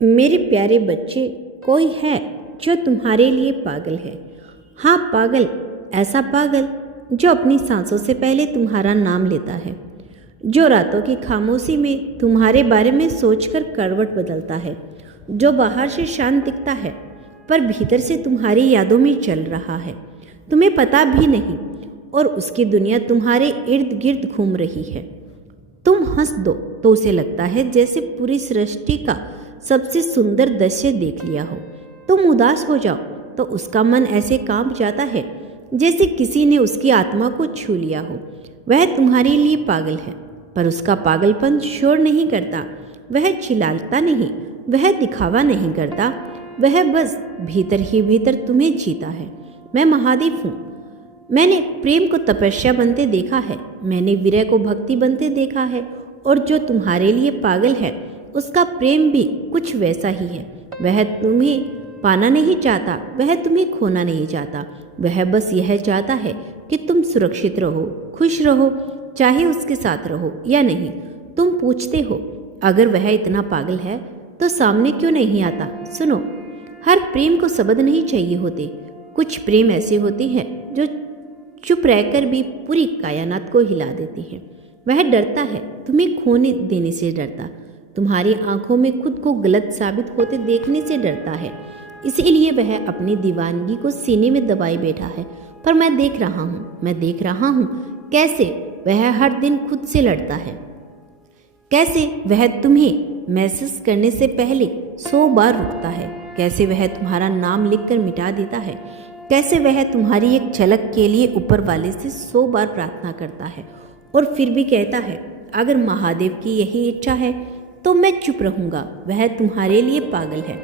मेरे प्यारे बच्चे, कोई है जो तुम्हारे लिए पागल है। हाँ, पागल, ऐसा पागल जो अपनी सांसों से पहले तुम्हारा नाम लेता है, जो रातों की खामोशी में तुम्हारे बारे में सोचकर करवट बदलता है, जो बाहर से शांत दिखता है पर भीतर से तुम्हारी यादों में चल रहा है। तुम्हें पता भी नहीं और उसकी दुनिया तुम्हारे इर्द गिर्द घूम रही है। तुम हंस दो तो उसे लगता है जैसे पूरी सृष्टि का सबसे सुंदर दृश्य देख लिया हो। तुम उदास हो जाओ तो उसका मन ऐसे कांप जाता है जैसे किसी ने उसकी आत्मा को छू लिया हो। वह तुम्हारे लिए पागल है, पर उसका पागलपन शोर नहीं करता, वह चिल्लाता नहीं, वह दिखावा नहीं करता, वह बस भीतर ही भीतर तुम्हें जीता है। मैं महादेव हूँ। मैंने प्रेम को तपस्या बनते देखा है, मैंने विरह को भक्ति बनते देखा है, और जो तुम्हारे लिए पागल है उसका प्रेम भी कुछ वैसा ही है। वह तुम्हें पाना नहीं चाहता, वह तुम्हें खोना नहीं चाहता, वह बस यह चाहता है कि तुम सुरक्षित रहो, खुश रहो, चाहे उसके साथ रहो या नहीं। तुम पूछते हो, अगर वह इतना पागल है तो सामने क्यों नहीं आता? सुनो, हर प्रेम को शब्द नहीं चाहिए होते। कुछ प्रेम ऐसे होते हैं जो चुप रहकर भी पूरी कायनात को हिला देती है। वह डरता है, तुम्हें खोने देने से डरता, तुम्हारी आंखों में खुद को गलत साबित होते देखने से डरता है। इसीलिए वह अपनी दीवानगी को सीने में दबाए बैठा है। पर मैं देख रहा हूँ कैसे वह हर दिन खुद से लड़ता है, कैसे वह तुम्हें महसूस करने से पहले 100 बार रुकता है, कैसे वह तुम्हारा नाम लिखकर मिटा देता है, कैसे वह तुम्हारी एक झलक के लिए ऊपर वाले से 100 बार प्रार्थना करता है और फिर भी कहता है, अगर महादेव की यही इच्छा है तो मैं चुप रहूंगा। वह तुम्हारे लिए पागल है,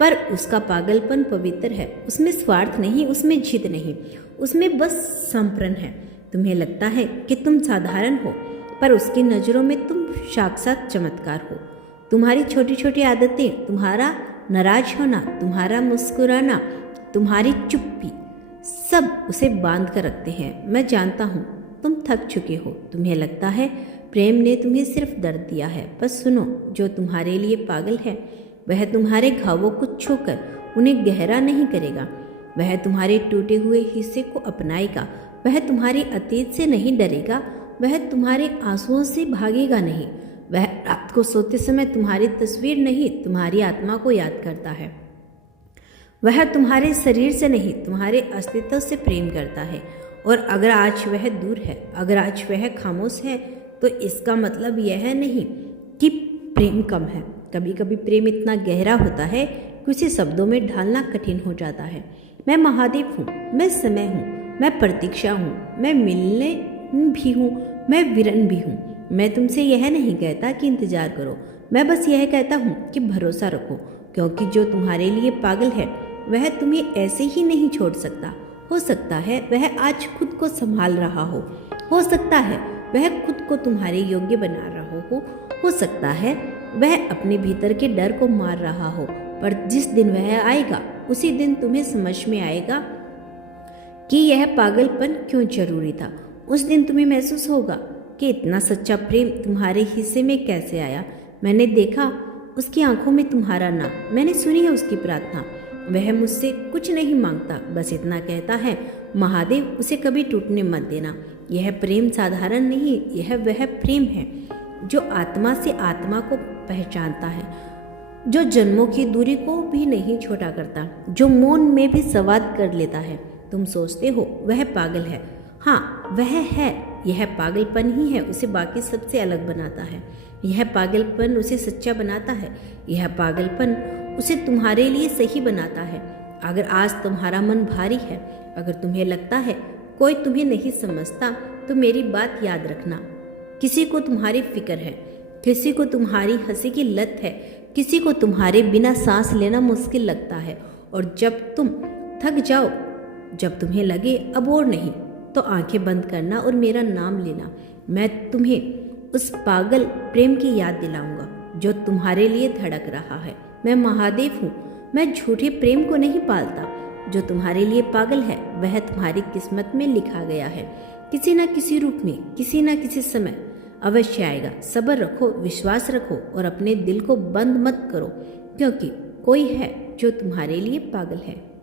पर उसका पागलपन पवित्र है। उसमें स्वार्थ नहीं, उसमें जिद नहीं, उसमें बस समर्पण है। तुम्हें लगता है कि तुम साधारण हो, पर उसकी नज़रों में तुम साक्षात चमत्कार हो। तुम्हारी छोटी छोटी आदतें, तुम्हारा नाराज होना, तुम्हारा मुस्कुराना, तुम्हारी चुप्पी, सब उसे बांध कर रखते हैं। मैं जानता हूँ तुम थक चुके हो, तुम्हें लगता है प्रेम ने तुम्हें सिर्फ दर्द दिया है। बस सुनो, जो तुम्हारे लिए पागल है वह तुम्हारे घावों को छूकर उन्हें गहरा नहीं करेगा। वह तुम्हारे टूटे हुए हिस्से को अपनाएगा। वह तुम्हारे अतीत से नहीं डरेगा, वह तुम्हारे आंसुओं से भागेगा नहीं। वह रात को सोते समय तुम्हारी तस्वीर नहीं, तुम्हारी आत्मा को याद करता है। वह तुम्हारे शरीर से नहीं, तुम्हारे अस्तित्व से प्रेम करता है। और अगर आज वह दूर है, अगर आज वह खामोश है, तो इसका मतलब यह नहीं कि प्रेम कम है। कभी कभी प्रेम इतना गहरा होता है कि उसे शब्दों में ढालना कठिन हो जाता है। मैं महादेव हूँ, मैं समय हूँ, मैं प्रतीक्षा हूँ, मैं मिलने भी हूँ, मैं विरन भी हूँ। मैं तुमसे यह नहीं कहता कि इंतजार करो, मैं बस यह कहता हूँ कि भरोसा रखो, क्योंकि जो तुम्हारे लिए पागल है वह तुम्हें ऐसे ही नहीं छोड़ सकता। हो सकता है वह आज खुद को संभाल रहा हो सकता है वह खुद को तुम्हारे योग्य बना रहा हो सकता है वह अपने भीतर के डर को मार रहा हो। पर जिस दिन वह आएगा उसी दिन तुम्हें समझ में आएगा कि यह पागलपन क्यों जरूरी था। उस दिन तुम्हें महसूस होगा कि इतना सच्चा प्रेम तुम्हारे हिस्से में कैसे आया। मैंने देखा उसकी आंखों में तुम्हारा नाम, मैंने सुनी है उसकी प्रार्थना। वह मुझसे कुछ नहीं मांगता, बस इतना कहता है, महादेव उसे कभी टूटने मत देना। यह प्रेम साधारण नहीं, यह वह प्रेम है जो आत्मा से आत्मा को पहचानता है, जो जन्मों की दूरी को भी नहीं छोटा करता, जो मौन में भी संवाद कर लेता है। तुम सोचते हो वह पागल है। हाँ, वह है। यह पागलपन ही है उसे बाकी सबसे अलग बनाता है। यह पागलपन उसे सच्चा बनाता है। यह पागलपन उसे तुम्हारे लिए सही बनाता है। अगर आज तुम्हारा मन भारी है, अगर तुम्हें लगता है कोई तुम्हें नहीं समझता, तो मेरी बात याद रखना। किसी को तुम्हारी फिक्र है, किसी को तुम्हारी हंसी की लत है, किसी को तुम्हारे बिना सांस लेना मुश्किल लगता है। और जब तुम थक जाओ, जब तुम्हें लगे अब और नहीं, तो आंखें बंद करना और मेरा नाम लेना। मैं तुम्हें उस पागल प्रेम की याद दिलाऊंगा जो तुम्हारे लिए धड़क रहा है। मैं महादेव हूँ। मैं झूठे प्रेम को नहीं पालता। जो तुम्हारे लिए पागल है वह तुम्हारी किस्मत में लिखा गया है। किसी न किसी रूप में, किसी न किसी समय अवश्य आएगा। सब्र रखो, विश्वास रखो और अपने दिल को बंद मत करो। क्योंकि कोई है जो तुम्हारे लिए पागल है।